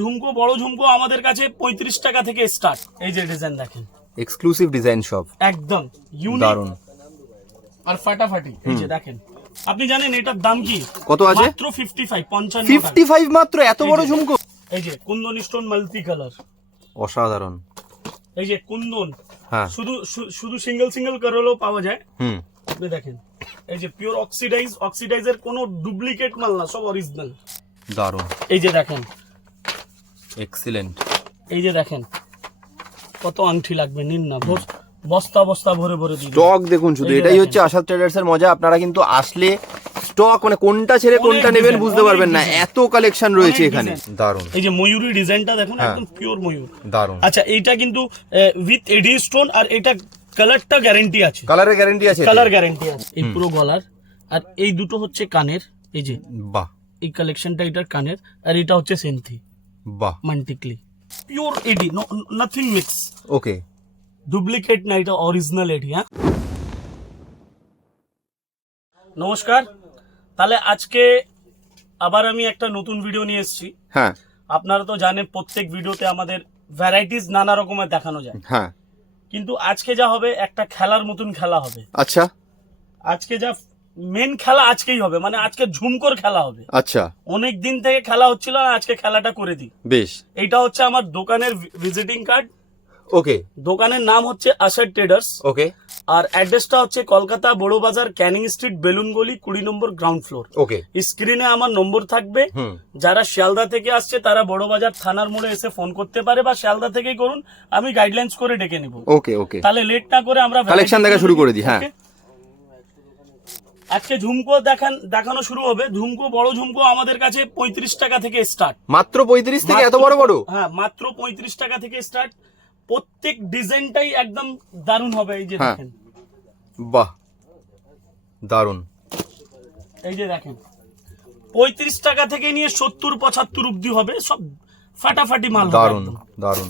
ঝুমকো বড় ঝুমকো আমাদের কাছে পঁয়ত্রিশ টাকা থেকে স্টার্ট এই যে ডিজাইন দেখেন। এক্সক্লুসিভ ডিজাইন শপ একদম। ইউনিক দারুণ আর ফাটাফাটি। এই যে দেখেন। আপনি জানেন এটার দাম কি? কত আছে? মাত্র ফিফটি ফাইভ পঞ্চান্ন ফিফটি ফাইভ মাত্র এত বড় ঝুমকো? এই যে কুন্দন স্টোন মাল্টি কালার অসাধারণ। এই যে কুন্দন। হ্যাঁ। শুধু শুধু সিঙ্গেল সিঙ্গেল করলেও পাওয়া যায়। হুম। আপনি দেখেন। এই যে পিওর অক্সিডাইজ অক্সিডাইজের কোনো ডুপ্লিকেট মাল না সব অরিজিনাল দারুণ এই যে দেখেন। এক্সিলেন্ট এই যে দেখেন কত আংটি লাগবে নিন না বস- বস্তা বস্তা ভরে ভরে স্টক দেখুন শুধু এটাই হচ্ছে আশাদ ট্রেডার্স এর মজা। আপনারা কিন্তু আসলে স্টক মানে কোনটা ছেড়ে কোনটা নেবেন বুঝতে পারবেন না। এত কালেকশন রয়েছে এখানে। দারুণ এই যে ময়ূরী ডিজাইনটা দেখুন হ্যাঁ। একদম পিওর ময়ূর। দারুণ আচ্ছা এইটা কিন্তু উইথ এডি স্টোন আর এটা কালারটা গ্যারেন্টি আছে। কালারের গ্যারান্টি আছে কালার গ্যারেন্টি আছে এই পুরো গলার। আর এই দুটো হচ্ছে কানের এই যে। বাহ। এই কালেকশনটা এটার কানের আর এটা হচ্ছে সেন্থি বাহ। মান্টিকলি pure AD nothing mix okay duplicate না এটা অরিজিনাল এডি হ্যাঁ নমস্কার। তাহলে আজকে আবার আমি একটা নতুন ভিডিও নিয়ে এসেছি। হ্যাঁ। আপনারা তো জানেন প্রত্যেক ভিডিওতে আমাদের ভ্যারাইটিস নানা রকমের দেখানো যায়। হ্যাঁ। কিন্তু আজকে যা হবে একটা খেলার মতন খেলা হবে। আচ্ছা। আজকে যা মেন খেলা আজকেই হবে মানে আজকে ঝুমকোর খেলা হবে। আচ্ছা। অনেক দিন থেকে খেলা হচ্ছিল আর আজকে খেলাটা করে দিই। বেশ। এটা হচ্ছে আমার দোকানের ভিজিটিং কার্ড ওকে। দোকানের নাম হচ্ছে আসার ট্রেডার্স ওকে। আর অ্যাড্রেসটা হচ্ছে কলকাতা বড় বাজার ক্যানিং স্ট্রিট বেলুন গলি কুড়ি নম্বর গ্রাউন্ড ফ্লোর ওকে। স্ক্রিনে আমার নম্বর থাকবে। যারা শিয়ালদা থেকে আসছে তারা বড় বাজার থানার মোড়ে এসে ফোন করতে পারে বা শিয়ালদা থেকেই করুন। আমি গাইডলাইন্স করে ডেকে নিব। ওকে ওকে। তাহলে লেট না করে আমরা Collection দেখা শুরু করে দিই, হ্যাঁ। আজকে ঝুমকো দেখান দেখানো শুরু হবে। ঝুমকো বড় ঝুমকো আমাদের কাছে পঁয়ত্রিশ টাকা থেকে স্টার্ট মাত্র পঁয়ত্রিশ থেকে এত বড় বড়? হ্যাঁ মাত্র পঁয়ত্রিশ টাকা থেকে স্টার্ট প্রত্যেক ডিজাইনটাই একদম দারুণ হবে এই যে হ্যাঁ। দেখেন। বাহ দারুণ এই যে দেখেন। পঁয়ত্রিশ টাকা থেকে নিয়ে সত্তর পঁচাত্তর অব্দি হবে সব ফাটাফাটি মাল হবে দারুণ দারুণ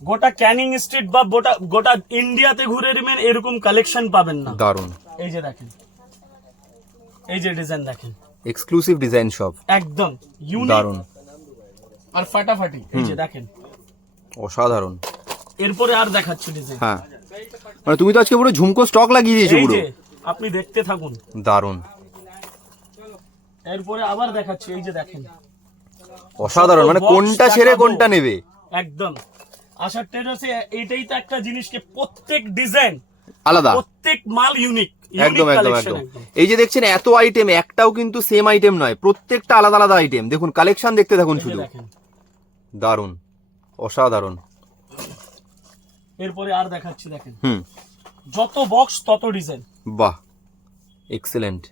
গোটা ক্যানিং স্ট্রিট বা গোটা গোটা ইন্ডিয়াতে ঘুরে নেবেন এরকম কালেকশন পাবেন না। দারুণ এই যে দেখেন। এই যে ডিজাইন দেখেন। এক্সক্লুসিভ ডিজাইন শপ একদম। ইউনিক দারুণ আর ফাটাফাটি। এই যে দেখেন। অসাধারণ। এরপরে আর দেখাচ্ছি ডিজাইন হ্যাঁ। মানে তুমি তো আজকে পুরো ঝুমকো স্টক লাগিয়ে দিয়েছ এই পুরো। যে আপনি দেখতে থাকুন। দারুণ এরপরে আবার দেখাচ্ছি এই যে দেখেন। অসাধারণ। মানে কোনটা ছেড়ে কোনটা নেবে? একদম। আশার ট্রেডার্সে এইটাই তো একটা জিনিসকে প্রত্যেক ডিজাইন আলাদা। প্রত্যেক মাল ইউনিক একদম একদম একদম। এই যে দেখছেন এত আইটেম একটাও কিন্তু সেম আইটেম নয় প্রত্যেকটা আলাদা আলাদা আইটেম দেখুন কালেকশন দেখতে থাকুন শুধু। দেখেন। দারুণ অসাধারণ। এরপরে আর দেখাচ্ছি দেখেন। হুম। যত বক্স তত ডিজাইন বাহ এক্সেলেন্ট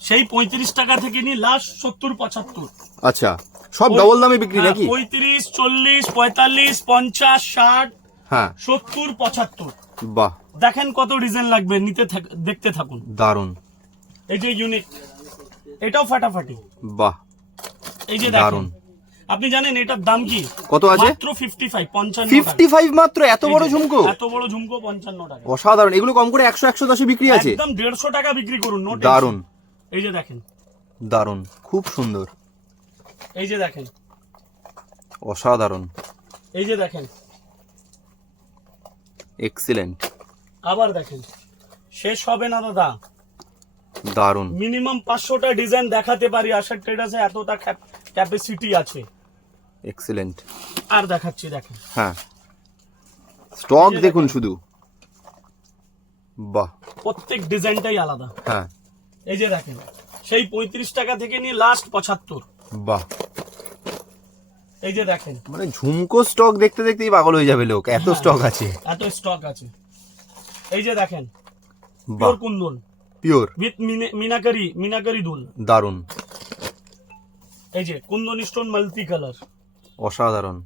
সেই পঁয়ত্রিশ টাকা থেকে নিয়ে লাস্ট সত্তর পঁচাত্তর। আচ্ছা। সব ডবল দামে বিক্রি নাকি? হ্যাঁ, পঁয়ত্রিশ চল্লিশ পঁয়তাল্লিশ পঞ্চাশ ষাট হ্যাঁ। সত্তর পঁচাত্তর। বাহ। দেখেন কত ডিজাইন লাগবে নিতে দেখতে থাকুন। দারুণ এই যে ইউনিক এটাও ফাটাফাটি। বাহ। এই যে দারুণ। আপনি জানেন এটার দাম কি? কত আছে? মাত্র ফিফটি ফাইভ পঞ্চান্ন ফিফটি ফাইভ মাত্র? এত বড় ঝুমকো? এত বড় ঝুমকো পঞ্চান্ন টাকা। অসাধারণ। এগুলো কম করে একশো একশো দশে বিক্রি আছে? একদম দেড়শো টাকা বিক্রি করুন নো দারুণ এই যে দেখেন। দারুণ খুব সুন্দর। এই যে দেখেন। অসাধারণ। এই যে দেখেন। এক্সিলেন্ট আবার দেখেন। শেষ হবে না দাদা। দারুণ মিনিমাম পাঁচশোটা ডিজাইন দেখাতে পারি। আশার ট্রেডার্সে এতটা ক্যাপাসিটি আছে। এক্সিলেন্ট আর দেখাচ্ছি দেখেন। হ্যাঁ। স্টক দেখুন শুধু। বাহ। প্রত্যেক ডিজাইনটাই আলাদা। হ্যাঁ। এই যে দেখেন। সেই পঁয়ত্রিশ টাকা থেকে নিয়ে লাস্ট পঁচাত্তর। বাহ। এই যে দেখেন। মানে ঝুমকো স্টক দেখতে দেখতেই পাগল হয়ে যাবে লোক এত হ্যাঁ। স্টক আছে। এত স্টক আছে। এই যে দেখেন pure kundan pure. With meenakari meenakari দুল। দারুণ এই যে কুন্দন স্টোন মাল্টি কালার। অসাধারণ।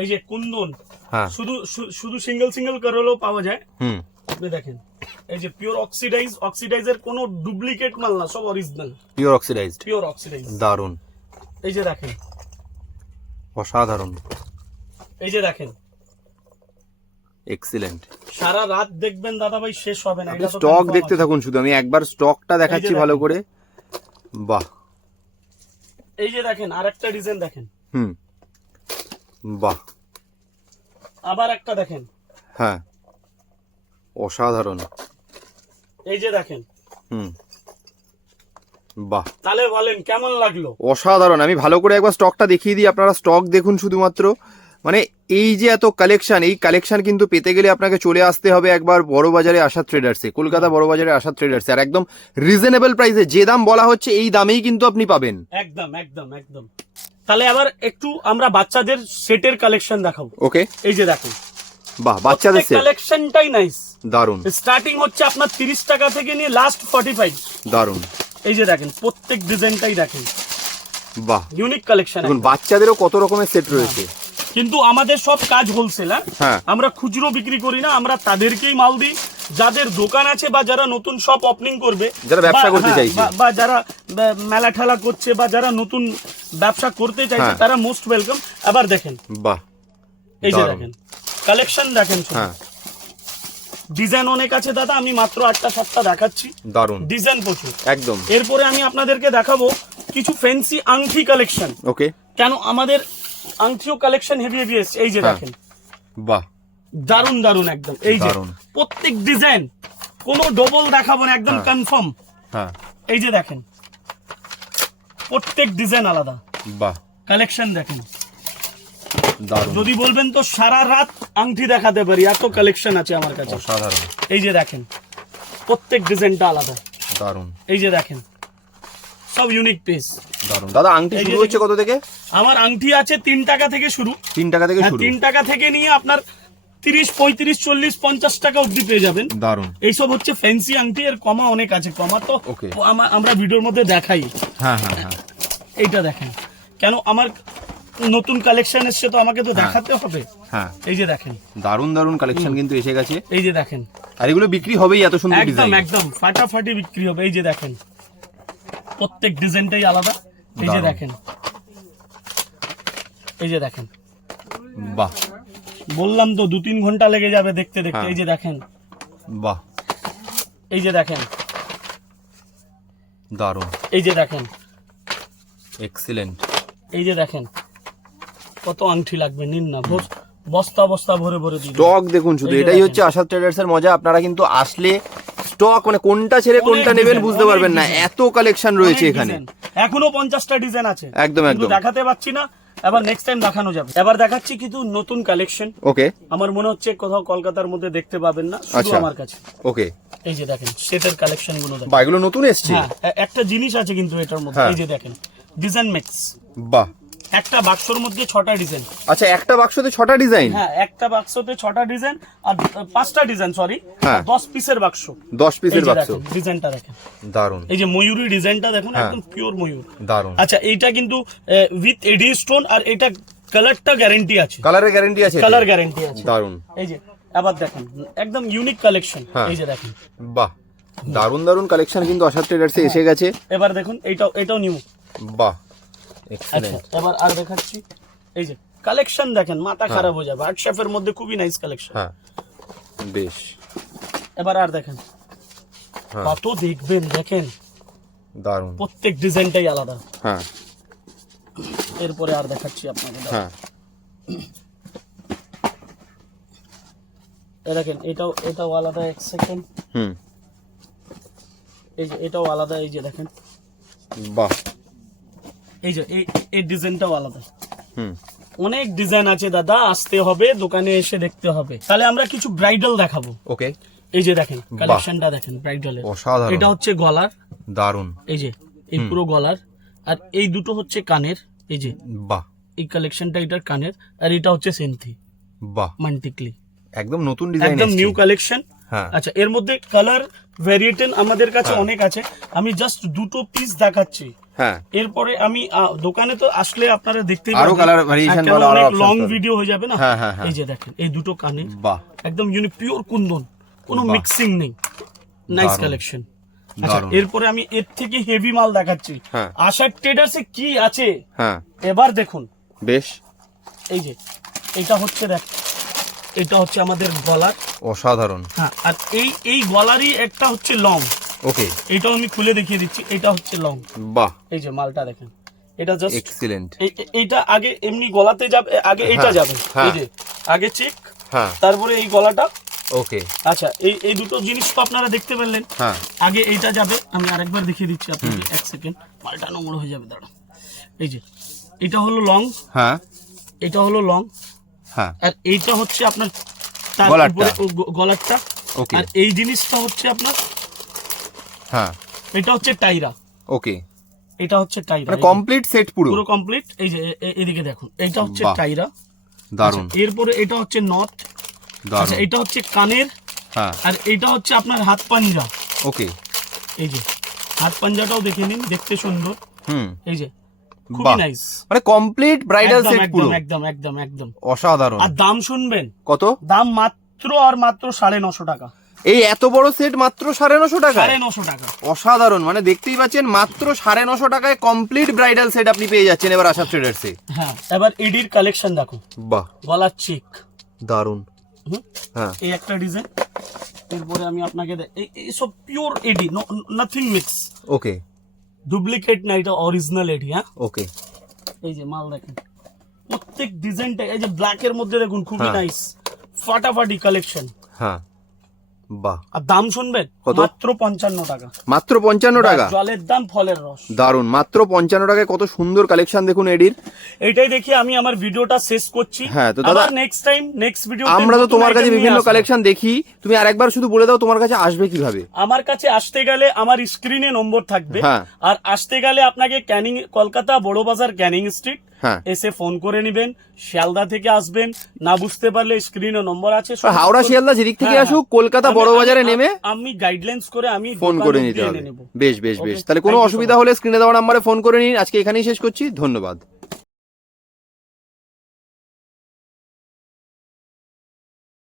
এই যে কুন্দন। হ্যাঁ। শুধু শুধু সিঙ্গেল সিঙ্গেল করলেও পাওয়া যায়। হুম। আপনি দেখেন এই যে পিওর অক্সিডাইজ অক্সিডাইজের কোনো ডুপ্লিকেট মাল না সব original. Pure oxidised. Pure oxidise. দারুণ এই যে দেখেন অসাধারণ। এই যে দেখেন। এক্সিলেন্ট সারা রাত দেখবেন দাদা ভাই শেষ হবে না। এটা স্টক দেখতে থাকুন শুধু। আমি একবার স্টকটা দেখাচ্ছি ভালো করে। বাহ। এই যে দেখেন আরেকটা ডিজাইন দেখেন। হুম। বাহ। আবার একটা দেখেন। হ্যাঁ। অসাধারণ। এই যে দেখেন। হুম। বাহ। তাহলে বলেন কেমন লাগল? অসাধারণ। আমি ভালো করে একবার স্টকটা দেখিয়ে দিই আপনারা স্টক দেখুন শুধুমাত্র। মানে এই যে এত কালেকশন এই কালেকশন কিন্তু পেতে গেলে আপনাকে চলে আসতে হবে একবার বড় বাজারে আসাদ ট্রেডার্সে কলকাতা বড় বাজারে আসাদ ট্রেডার্সে আর একদম রিজনেবল প্রাইসে যে দাম বলা হচ্ছে এই দামেই কিন্তু আপনি পাবেন। একদম একদম একদম। তাহলে আবার একটু আমরা বাচ্চাদের সেটের কালেকশন দেখাবো। ওকে এই যে দেখেন। বাহ বাচ্চাদের সেট কালেকশনটাই নাইস দারুণ স্টার্টিং হচ্ছে আপনার তিরিশ টাকা থেকে নিয়ে লাস্ট ফর্টি ফাইভ দারুণ এই যে দেখেন প্রত্যেক ডিজাইনটাই দেখেন। বাহ। ইউনিক কালেকশন দেখুন বাচ্চাদেরও কত রকমের সেট রয়েছে। কিন্তু আমাদের সব কাজ হোলসেল হ্যাঁ। আমরা খুচরো বিক্রি করি না আমরা তাদেরকেই মাল দিই। যাদের দোকান আছে বা যারা নতুন শপ ওপেনিং করবে যারা ব্যবসা করতে হ্যাঁ, চাইছে। বা- যারা মেলা ঠেলা করছে বা যারা নতুন ব্যবসা করতে চাইছে হ্যাঁ। তারা মোস্ট ওয়েলকাম আবার দেখেন। বাহ। এই যে দেখেন কালেকশন দেখেন হ্যাঁ। ডিজাইন অনেক আছে দাদা আমি মাত্র আটটা সাতটা দেখাচ্ছি। দারুণ ডিজাইন প্রচুর। একদম। এরপরে আমি আপনাদেরকে দেখাবো কিছু ফ্যান্সি আংটি কালেকশন ওকে কেন আমাদের আংটিও কালেকশন হেভি হেভি এসছে। এই যে হ্যাঁ। দেখেন। বাহ। দারুণ দারুণ একদম। এই যে প্রত্যেক ডিজাইন কোনো ডবল দেখাবো না একদম হ্যাঁ। কনফার্ম হ্যাঁ। এই যে দেখেন। প্রত্যেক ডিজাইন আলাদা। বাহ। কালেকশন দেখেন। যদি বলবেন তো সারা রাত আংটি দেখাতে পারি এত কালেকশন আছে আমার কাছে। অসাধারণ। এই যে দেখেন প্রত্যেক ডিজাইনটা আলাদা। দারুণ এই যে দেখেন সব ইউনিক পিস দারুণ দাদা আংটি শুরু হচ্ছে কত থেকে? আমার আংটি আছে তিন টাকা থেকে শুরু। তিন টাকা থেকে হ্যাঁ, শুরু। তিন টাকা থেকে নিয়ে আপনার তিরিশ পঁয়ত্রিশ চল্লিশ পঞ্চাশ টাকা অবধি পেয়ে যাবেন। দারুণ এইসব হচ্ছে ফ্যান্সি আংটি এর কমা অনেক আছে। কমা তো. আমরা ভিডিওর মধ্যে দেখাই। হ্যাঁ হ্যাঁ হ্যাঁ। এইটা দেখেন। কেন আমার নতুন কালেকশন এসছে তো আমাকে তো দেখাতে হবে। হ্যাঁ। এই যে দেখেন। দারুণ দারুণ কালেকশন কিন্তু এসে গেছে। এই যে দেখেন। আর এগুলো বিক্রি হবেই এত সুন্দর একদম ডিজাইন একদম। ফাটাফাটি বিক্রি হবে। এই যে দেখেন। প্রত্যেক ডিজাইনটাই আলাদা। এই যে দেখেন। এই যে দেখেন। বাহ। বললাম তো দু তিন ঘণ্টা লেগে যাবে দেখতে দেখতে। হ্যাঁ। এই যে দেখেন। বাহ। এই যে দেখেন। দারুণ এই যে দেখেন। এক্সিলেন্ট এই যে দেখেন। কত আংটি লাগবে নিন না বস- বস্তা বস্তা ভরে ভরে দিন। স্টক দেখুন শুধু এটাই হচ্ছে আশাদ ট্রেডার্স এর মজা আপনারা কিন্তু আসলে স্টক মানে কোনটা ছেড়ে কোনটা নেবেন বুঝতে পারবেন না এত কালেকশন রয়েছে এখানে। এখনও পঞ্চাশটা ডিজাইন আছে। একদম, একদম। দেখাতে পাচ্ছি না এবার নেক্সট টাইম দেখানো যাবে। এবার দেখাচ্ছি কিন্তু নতুন কালেকশন ওকে আমার মনে হচ্ছে কোথাও কলকাতার মধ্যে দেখতে পাবেন না শুধু আচ্ছা। আমার কাছে। ওকে এই যে দেখেন সেটের কালেকশনগুলো দেখেন। এগুলো নতুন এসছে? হ্যাঁ একটা জিনিস আছে কিন্তু এটার মধ্যে। হ্যাঁ। এই যে দেখেন ডিজাইন মিক্স বাহ। একটা বাক্সর মধ্যে ছটা ডিজাইন। আচ্ছা একটা বাক্সতে ছটা ডিজাইন? হ্যাঁ একটা বাক্সতে ছটা ডিজাইন আর পাঁচটা ডিজাইন সরি হ্যাঁ। দশ পিসের বাক্স। দশ পিসের বাক্স। ডিজাইনটা দেখেন। দারুণ এই যে ময়ূরী ডিজাইনটা দেখুন হ্যাঁ। একদম পিওর ময়ূর। দারুণ আচ্ছা এইটা কিন্তু উইথ এডি স্টোন আর এটা কালারটা গ্যারেন্টি আছে। কালারের গ্যারান্টি আছে কালার গ্যারেন্টি আছে। দারুণ এই যে আবার দেখেন একদম ইউনিক কালেকশন হ্যাঁ। এই যে দেখেন। বাহ দারুণ দারুণ কালেকশন কিন্তু আশাদ ট্রেডার্সে এসে গেছে। এবার দেখুন এইটাও এটাও নিউ বাহ। আচ্ছা এবার আর দেখাচ্ছি। এই যে কালেকশন দেখেন মাথা খারাপ হয়ে যাবে। আর্ট শেফের মধ্যে খুবই নাইস কালেকশন হ্যাঁ বেশ। এবার আর দেখেন। হ্যাঁ। কত দেখবেন দেখেন? দারুণ প্রত্যেক ডিজাইনটাই আলাদা। হ্যাঁ। এরপরে আর দেখাচ্ছি আপনাকে হ্যাঁ। দেখেন এটাও এটাও আলাদা এক সেকেন্ড হুম। এই যে এটাও আলাদা এই যে দেখেন। বাহ। এই যে এই ডিজাইনটাও আলাদা। হুম। অনেক ডিজাইন আছে দাদা আসতে হবে দোকানে এসে দেখতে হবে। তাহলে আমরা কিছু ব্রাইডাল দেখাবো। ওকে। এই যে দেখেন কালেকশনটা দেখেন ব্রাইডালের অসাধারণ। এটা হচ্ছে গলার। দারুণ এই যে এই পুরো গলার। আর এই দুটো হচ্ছে কানের এই যে। বাহ। এই কালেকশনটা এটার কানের আর এটা হচ্ছে সেন্থি বাহ। মান্টিকলি একদম নতুন ডিজাইন একদম নিউ কালেকশন হ্যাঁ। আচ্ছা এর মধ্যে কালার ভ্যারিয়েশন আমাদের কাছে হ্যাঁ। অনেক আছে। আমি জাস্ট দুটো পিস দেখাচ্ছি। হ্যাঁ। এরপরে আমি দোকানে তো আসলে আপনারা দেখতেই আরও কেন বলা অনেক লং ভিডিও হয়ে যাবে না? হ্যাঁ, হ্যাঁ। এই যে দেখেন এই দুটো কানে বাহ। একদম ইউনি পিওর কুন্দন। কোনো মিক্সিং নেই। নাইস কালেকশন আচ্ছা এরপরে আমি এর থেকে হেভি মাল দেখাচ্ছি। আশা ট্রেডার্সে কি আছে? হ্যাঁ। এবার দেখুন। বেশ। এই যে এটা হচ্ছে দেখ এটা হচ্ছে আমাদের গলার। অসাধারণ। হ্যাঁ আর এই এই গলারই একটা হচ্ছে লং ওকে এটাও আমি খুলে দেখিয়ে দিচ্ছি এটা হচ্ছে লং বাহ। এই যে মালটা দেখেন এটা জাস্ট এক্সিলেন্ট এইটা আগে এমনি গলাতে যাবে আগে হ্যাঁ, যাবে হ্যাঁ। এই যে আগে চেক হ্যাঁ। তারপরে এই গলাটা। ওকে আচ্ছা এই এই দুটো জিনিস তো আপনারা দেখতে পেলেন হ্যাঁ। আগে এইটা যাবে আমি আরেকবার দেখিয়ে দিচ্ছি আপনাকে এক সেকেন্ড মালটা নোংরা হয়ে যাবে দাঁড়া এই যে এটা হলো লং হ্যাঁ। এটা হলো লং হ্যাঁ। আর এইটা হচ্ছে আপনার তার গলারটা। উপরে গলারটা। ওকে আর এই জিনিসটা হচ্ছে আপনার হ্যাঁ। এটা হচ্ছে টাইরা। ওকে। এটা হচ্ছে টাইরা। মানে কমপ্লিট সেট পুরো। পুরো কমপ্লিট এই যে এদিকে দেখুন এটা হচ্ছে টাইরা। দারুণ আচ্ছা, এরপরে এটা হচ্ছে নথ। আচ্ছা এটা হচ্ছে কানের। হ্যাঁ। আর এটা হচ্ছে আপনার হাত পাঞ্জা। ওকে। এই যে হাত পাঞ্জাটাও দেখে নিন দেখতে সুন্দর। হুম। এই যে খুবই নাইস মানে কমপ্লিট ব্রাইডাল সেট পুরো। একদম একদম একদম। অসাধারণ। আর দাম শুনবেন। কত? দাম মাত্র আর মাত্র সাড়ে নশো টাকা। এই এত বড় সেট মাত্র সাড়ে নশো টাকা সাড়ে নশো টাকা। অসাধারণ মানে দেখতেই পাচ্ছেন মাত্র সাড়ে নশো টাকায় কমপ্লিট ব্রাইডাল সেট আপনি পেয়ে যাচ্ছেন এবার আশা ট্রেডার্সে হ্যাঁ এবার এডির কালেকশন দেখো। বাহ। গলার চেক দারুণ হ্যাঁ। এই একটা ডিজাইন এরপরে আমি আপনাকে এই সব pure AD nothing mix okay. Duplicate না এটা অরিজিনাল এডি হ্যাঁ? ওকে। এই যে মাল দেখেন। প্রত্যেক ডিজাইনটা এই যে ব্ল্যাক এর মধ্যে দেখুন খুবই হ্যাঁ। নাইস ফাটাফাটি কালেকশন হ্যাঁ। বাহ। আর দাম শুনবেন? মাত্র পঞ্চান্ন টাকা। মাত্র পঞ্চান্ন টাকা? জলের দাম ফলের রস। দারুণ মাত্র পঞ্চান্ন টাকায় কত সুন্দর কালেকশন দেখুন এডির। এটাই দেখি আমি আমার ভিডিওটা শেষ করছি। হ্যাঁ, তো দাদা- নেক্সট টাইম নেক্সট ভিডিও আমরা তো তোমার কাছে বিভিন্ন কালেকশন দেখি। তুমি আরেকবার শুধু বলে দাও তোমার কাছে আসবে কীভাবে। আমার কাছে আসতে গেলে আমার স্ক্রিনে নম্বর থাকবে। হ্যাঁ। আর আসতে গেলে আপনাকে ক্যানিং কলকাতা বড় বাজার ক্যানিং স্ট্রিট এসে ফোন করে নিবেন শিয়ালদা থেকে আসবেন না বুঝতে পারলে স্ক্রিনে নম্বর আছে হাওড়া শিয়ালদা যেদিক থেকে হ্যাঁ, আসুক হ্যাঁ। কলকাতা বড় বাজারে নেমে আমি গাইডলাইন্স করে আমি ফোন করে নিতে হবে। বেশ বেশ বেশ। তাহলে কোনো অসুবিধা হলে স্ক্রিনে দেওয়া নাম্বারে ফোন করে নিন। আজকে এখানেই শেষ করছি। ধন্যবাদ।